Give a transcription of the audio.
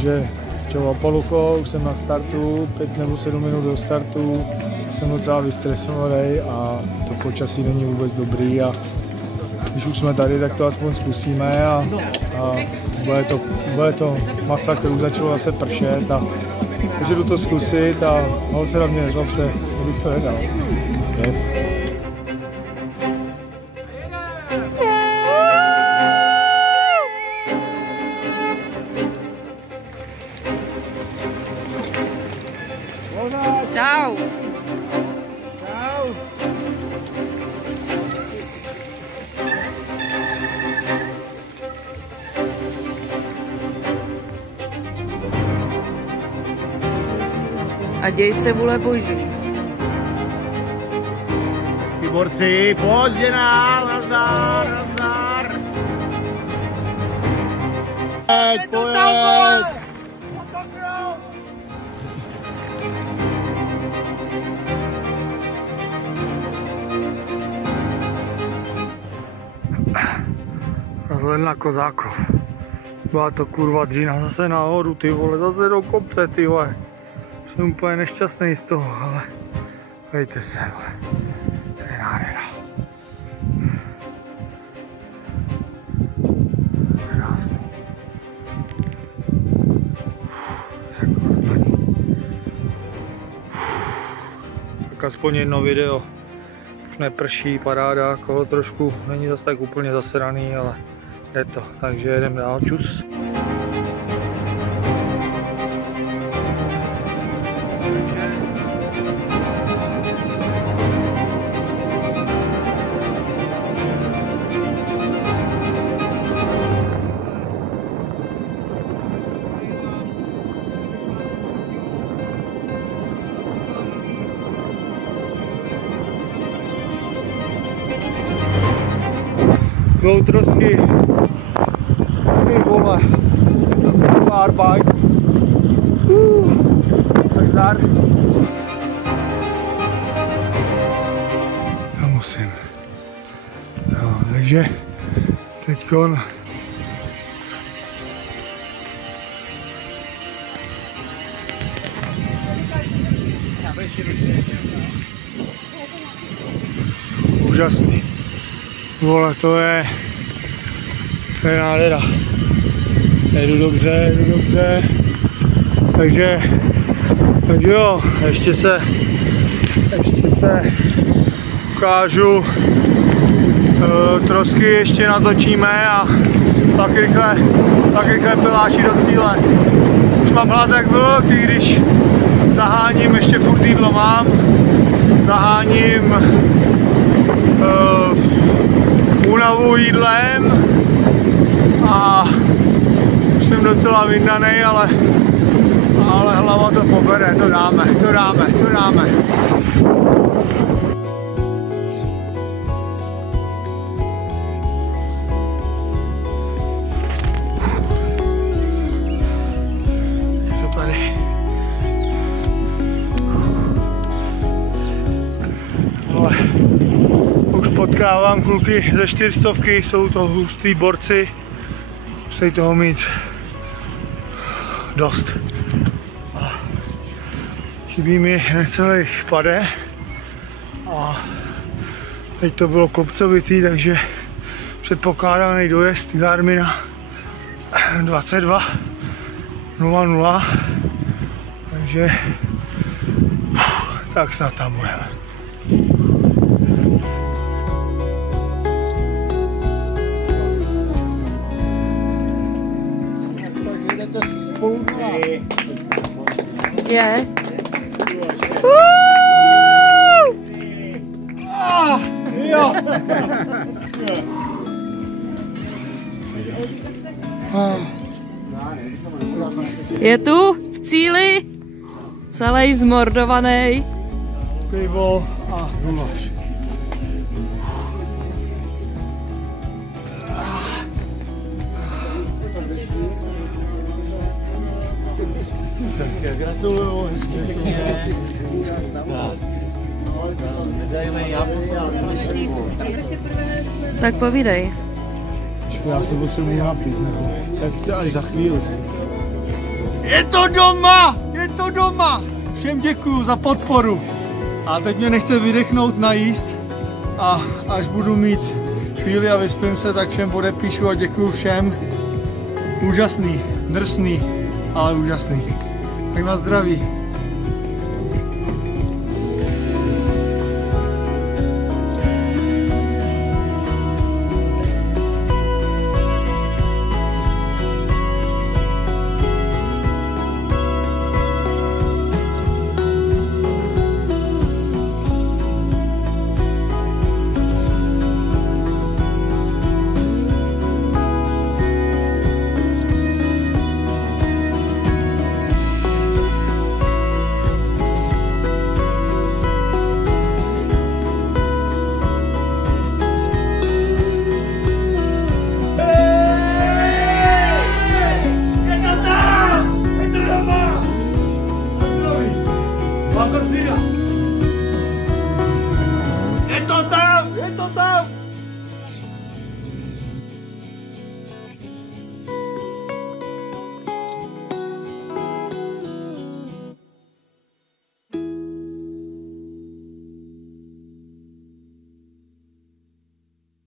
Takže čau Apolucho, už jsem na startu, 5 nebo 7 minut do startu, jsem docela vystresovaný a to počasí není vůbec dobrý a když už jsme tady, tak to aspoň zkusíme a bude to masakr, už začalo zase pršet takže jdu to zkusit a holce na mě nezlobte, abych to nedal. Okay. Čau. Čau. A děj se vůle Boží. Borci, pojď dál, nazdar, nazdar. Pojď. Rozhledna Kozákov. Byla to kurva dřína zase nahoru, ty vole, zase do kopce, ty vole. Jsem úplně nešťastný z toho, ale hejte se, vole. To je nádhera. Krásný. Tak aspoň jedno video. Už neprší, paráda, kolo trošku není zase tak úplně zasraný, ale je to, takže jedeme dál, čus. Koutrosky, ty vole, arbeit, tak zdar. To musím. No, takže teďkon úžasný. Vole, to je nádhera. Jedu dobře. Takže jo, ještě se ukážu, trosky ještě natočíme a pak rychle peláši do cíle. Už mám hlad jak vlk, i když zaháním, ještě furt jídlo mám, zaháním únavu jídlem a jsem docela vyndanej, ale hlava to pobere, to dáme. Je to tady. Ale už potkávám kluky ze 400, jsou to hustý borci, musí toho mít dost. A chybí mi necelých pade a teď to bylo kopcovitý, takže předpokládaný dojezd Garmina 22:00, takže tak snad tam budeme. Je. Jo. Je tu v cíli, celý zmordovaný. Pivo a guláš. Gratuluju, hezky. Tak povídej. Já se potřebuji napít, tak až za chvíli. Je to doma! Je to doma! Všem děkuju za podporu. A teď mě nechte vydechnout, najíst. A až budu mít chvíli a vyspím se, tak všem podepíšu a děkuju všem. Úžasný, drsný, ale úžasný. Tak na zdraví. Je to tam!